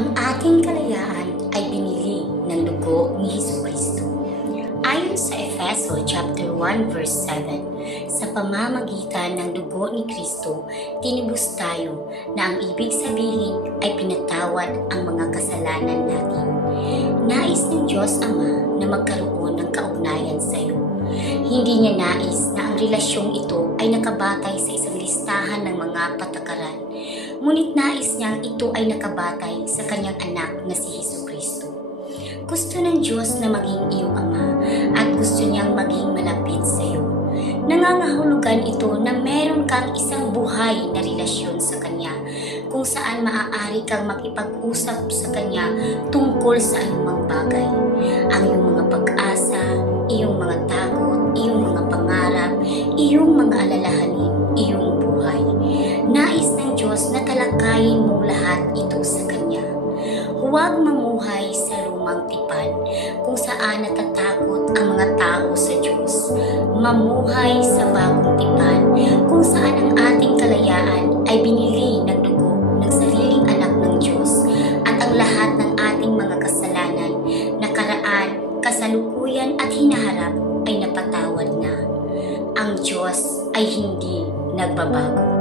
Ang ating kalayaan ay binili ng dugo ni Hesukristo. Ayon sa Efeso chapter 1 verse 7, sa pamamagitan ng dugo ni Kristo, tinubos tayo na ang ibig sabihin ay pinatawad ang mga kasalanan natin. Nais ng Diyos Ama na magkaroon ng kaugnayan sa iyo. Hindi niya nais na ang relasyong ito ay nakabatay sa isang listahan ng mga patakaran. Ngunit nais niyang ito ay nakabatay sa kanyang anak na si Hesukristo. Gusto ng Diyos na maging iyong ama at gusto niyang maging malapit sa iyo. Nangangahulugan ito na meron kang isang buhay na relasyon sa Kanya kung saan maaari kang makipag-usap sa Kanya tungkol sa anumang bagay. Ang iyong mga pag-asa, iyong mga takot, iyong mga pangarap, iyong mga alalahanin, iyong buhay. Nais ng Diyos na talakayin mo lahat ito sa Kanya. Huwag mamuhay sa lumang tipan kung saan natatakot ang mga tao sa Diyos. Mamuhay sa bagong tipan kung saan ang ating kalayaan ay binili ng dugo ng sariling anak ng Diyos at ang lahat ng ating mga kasalanan, nakaraan, kasalukuyan at hinaharap ay napatawad na. Ang Diyos ay hindi nagbabago.